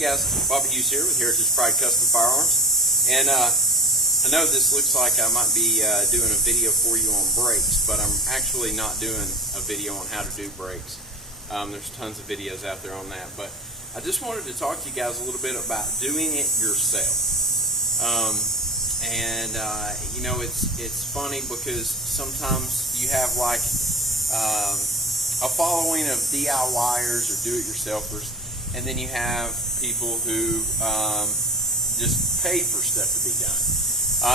guys, Bobby Hughes here with Pride Custom Firearms, and I know this looks like I might be doing a video for you on brakes, but I'm actually not doing a video on how to do brakes. There's tons of videos out there on that, but I just wanted to talk to you guys a little bit about doing it yourself. You know, it's funny because sometimes you have like a following of DIYers or do-it-yourselfers, and then you have people who just pay for stuff to be done.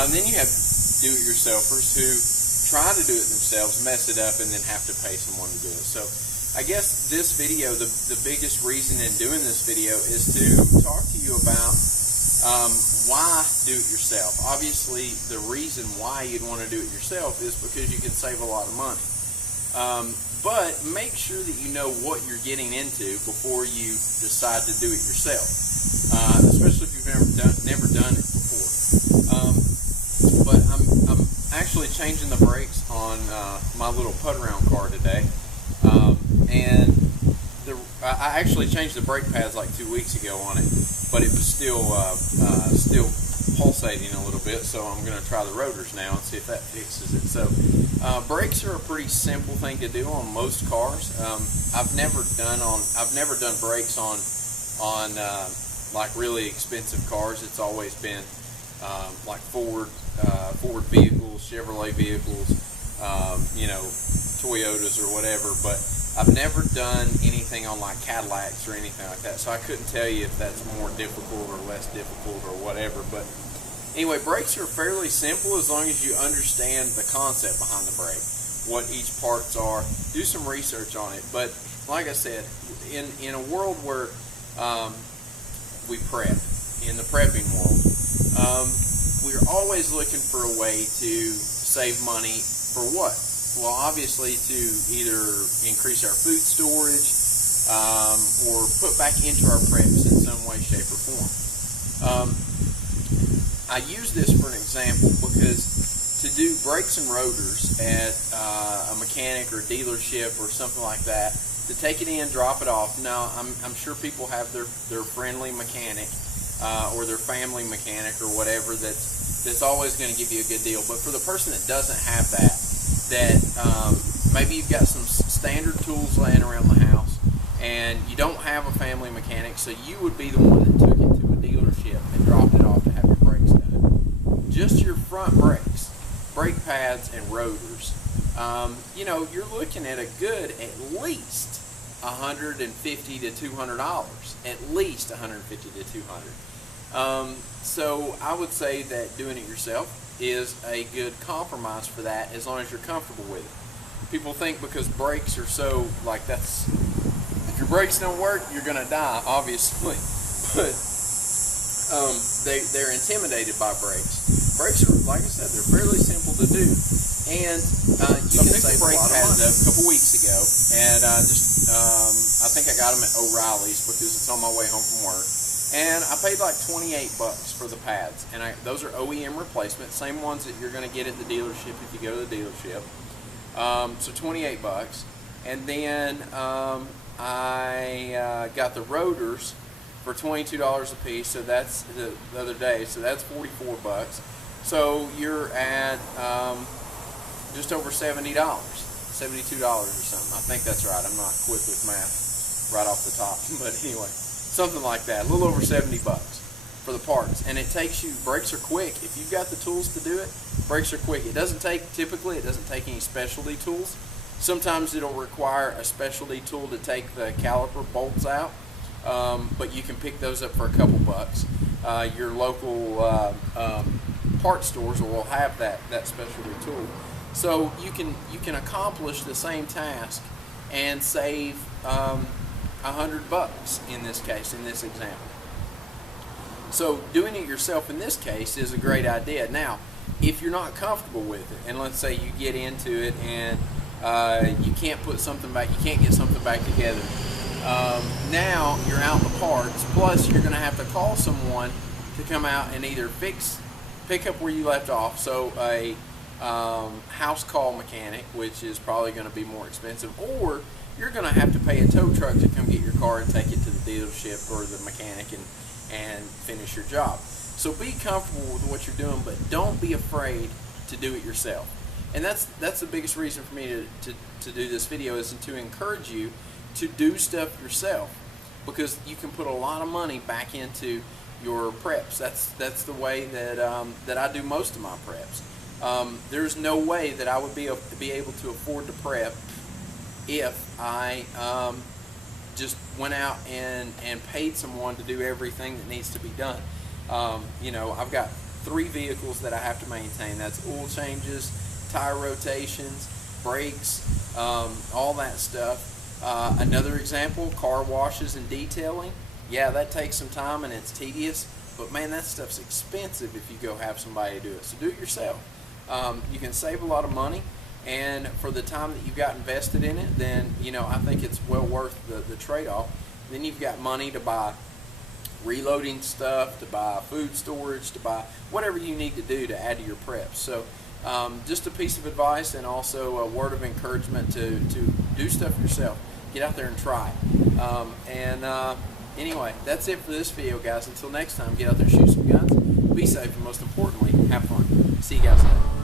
And then you have do-it-yourselfers who try to do it themselves, mess it up, and then have to pay someone to do it. So I guess this video, the biggest reason in doing this video is to talk to you about why do it yourself. Obviously, the reason why you'd want to do it yourself is because you can save a lot of money. But make sure that you know what you're getting into before you decide to do it yourself, especially if you've never done it before. But I'm actually changing the brakes on my little put-around car today, and I actually changed the brake pads like 2 weeks ago on it, but it was still pulsating a little bit, so I'm going to try the rotors now and see if that fixes it. So brakes are a pretty simple thing to do on most cars. I've never done brakes on like really expensive cars. It's always been like Ford vehicles, Chevrolet vehicles, you know, Toyotas or whatever, but I've never done anything on like Cadillacs or anything like that, so I couldn't tell you if that's more difficult or less difficult or whatever. But anyway, brakes are fairly simple as long as you understand the concept behind the brake, what each parts are. Do some research on it. But like I said, in a world where we prep, in the prepping world, we're always looking for a way to save money for what? Well, obviously to either increase our food storage or put back into our preps in some way, shape, or form. I use this for an example because to do brakes and rotors at a mechanic or dealership or something like that, to take it in, drop it off. Now, I'm sure people have their friendly mechanic or their family mechanic or whatever that's always going to give you a good deal. But for the person that doesn't have that maybe you've got some standard tools laying around the house and you don't have a family mechanic, so you would be the one that took it to a dealership and dropped it off to have your brakes done. Just your front brakes, brake pads and rotors, you know, you're looking at a good at least $150 to $200, at least $150 to $200. So I would say that doing it yourself is a good compromise for that, as long as you're comfortable with it. People think because brakes are so, like, that's, if your brakes don't work, you're going to die, obviously. But they're intimidated by brakes. Brakes are, like I said, they're fairly simple to do. And you can save a lot of money. A couple weeks ago, and I think I got them at O'Reilly's because it's on my way home from work. And I paid like 28 bucks for the pads, and those are OEM replacements, same ones that you're going to get at the dealership if you go to the dealership. So 28 bucks, and then I got the rotors for $22 a piece. So that's the other day. So that's 44 bucks. So you're at just over $70, $72 or something. I think that's right. I'm not quick with math right off the top, but anyway. Something like that, a little over 70 bucks for the parts. And it takes you, brakes are quick. If you've got the tools to do it, brakes are quick. Typically it doesn't take any specialty tools. Sometimes it'll require a specialty tool to take the caliper bolts out, but you can pick those up for a couple bucks. Your local part stores will have that specialty tool. So you can accomplish the same task and save $100 in this case, in this example. So doing it yourself in this case is a great idea. Now, if you're not comfortable with it, and let's say you get into it and you can't put something back, you can't get something back together, now you're out the parts, plus you're going to have to call someone to come out and either pick up where you left off, so a house call mechanic, which is probably going to be more expensive, or you're going to have to pay a tow truck to come get your car and take it to the dealership or the mechanic and finish your job. So be comfortable with what you're doing, but don't be afraid to do it yourself. And that's the biggest reason for me to do this video, is to encourage you to do stuff yourself, because you can put a lot of money back into your preps. That's the way that I do most of my preps. There's no way that I would be able to afford to prep if I just went out and paid someone to do everything that needs to be done. You know, I've got 3 vehicles that I have to maintain. That's oil changes, tire rotations, brakes, all that stuff. Another example, car washes and detailing. Yeah, that takes some time and it's tedious, but man, that stuff's expensive if you go have somebody do it. So do it yourself. You can save a lot of money, and for the time that you've got invested in it, then, you know, I think it's well worth the trade-off. Then you've got money to buy reloading stuff, to buy food storage, to buy whatever you need to do to add to your preps. So just a piece of advice, and also a word of encouragement to do stuff yourself. Get out there and try. Anyway, that's it for this video, guys. Until next time, get out there, shoot some guns, be safe, and most importantly, have fun. See you guys later.